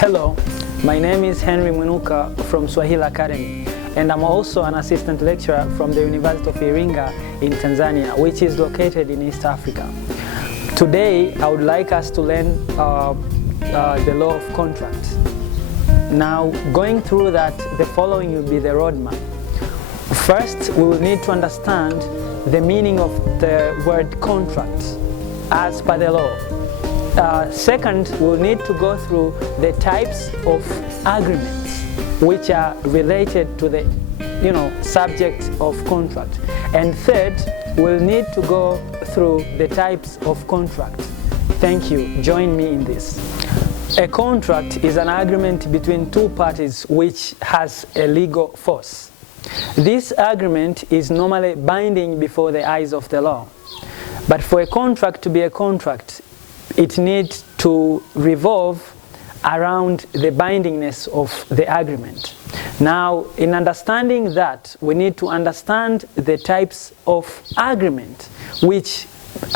Hello, my name is Henry Mwinuka from Swahili Academy, and I'm also an assistant lecturer from the University of Iringa in Tanzania, which is located in East Africa. Today, I would like us to learn the law of contract. Now, going through that, the following will be the roadmap. First, we will need to understand the meaning of the word contract as per the law. Second, we'll need to go through the types of agreements which are related to the subject of contract. And third, we'll need to go through the types of contract. Thank you. Join me in this. A contract is an agreement between two parties which has a legal force. This agreement is normally binding before the eyes of the law. But for a contract to be a contract, it needs to revolve around the bindingness of the agreement. Now, in understanding that, we need to understand the types of agreement which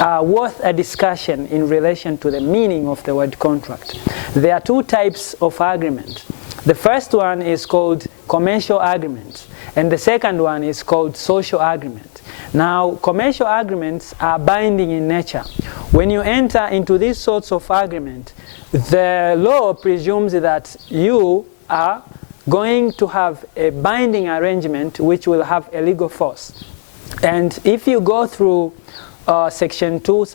are worth a discussion in relation to the meaning of the word contract. There are two types of agreement. The first one is called commercial agreement, and the second one is called social agreement. Now, commercial agreements are binding in nature. When you enter into these sorts of agreement, the law presumes that you are going to have a binding arrangement which will have a legal force. And if you go through Section 2,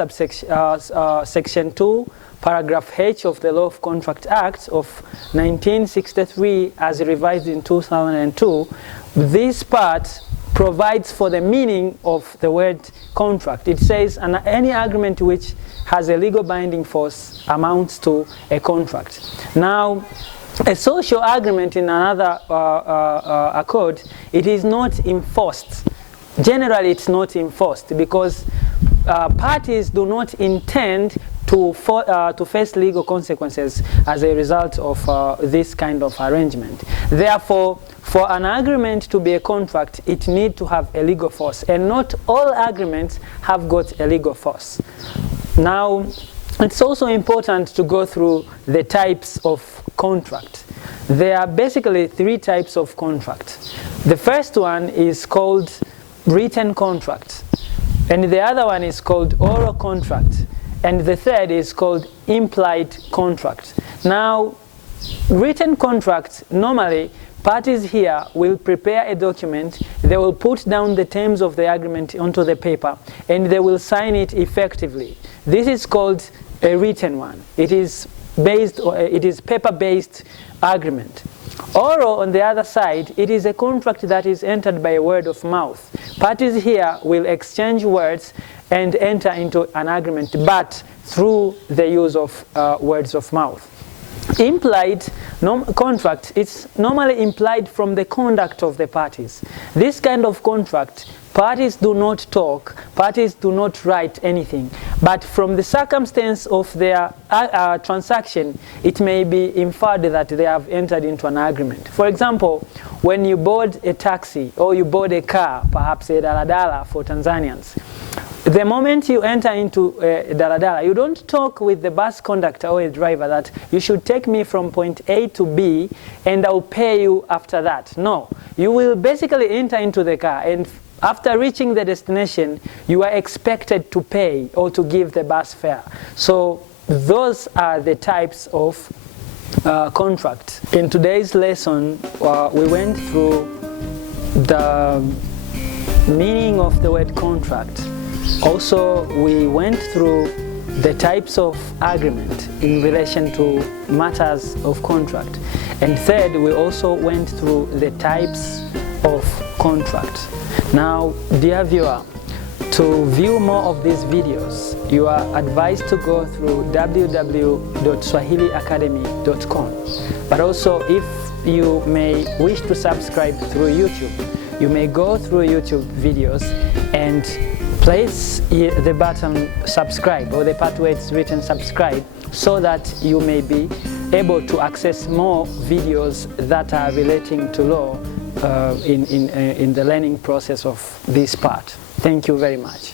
Section 2, Paragraph H of the Law of Contract Act of 1963 as revised in 2002, this part provides for the meaning of the word contract. It says any agreement which has a legal binding force amounts to a contract. Now, a social agreement in another accord, it is not enforced. Generally, it's not enforced because parties do not intend to face legal consequences as a result of this kind of arrangement. Therefore, for an agreement to be a contract, it needs to have a legal force, and not all agreements have got a legal force. Now, it's also important to go through the types of contract. There are basically three types of contract. The first one is called written contract, and the other one is called oral contract, and the third is called implied contract. Now, written contract, normally parties here will prepare a document, they will put down the terms of the agreement onto the paper, and they will sign it effectively. This is called a written one. It is paper-based agreement. Oral, on the other side, it is a contract that is entered by word of mouth. Parties here will exchange words and enter into an agreement, but through the use of words of mouth. Implied contract, it's normally implied from the conduct of the parties. This kind of contract, parties do not talk, parties do not write anything, but from the circumstance of their transaction, it may be inferred that they have entered into an agreement. For example, when you board a taxi or you board a car, perhaps a daladala for Tanzanians, the moment you enter into a daladala, you don't talk with the bus conductor or a driver that you should take me from point A to B and I'll pay you after that. No, you will basically enter into the car, and after reaching the destination, you are expected to pay or to give the bus fare. So those are the types of contract. In today's lesson, we went through the meaning of the word contract. Also, we went through the types of agreement in relation to matters of contract. And third, we also went through the types of contract. Now, dear viewer, to view more of these videos, you are advised to go through www.swahiliacademy.com. But also, if you may wish to subscribe through YouTube, you may go through YouTube videos and place the button subscribe, or the part where it's written subscribe, so that you may be able to access more videos that are relating to law in the learning process of this part. Thank you very much.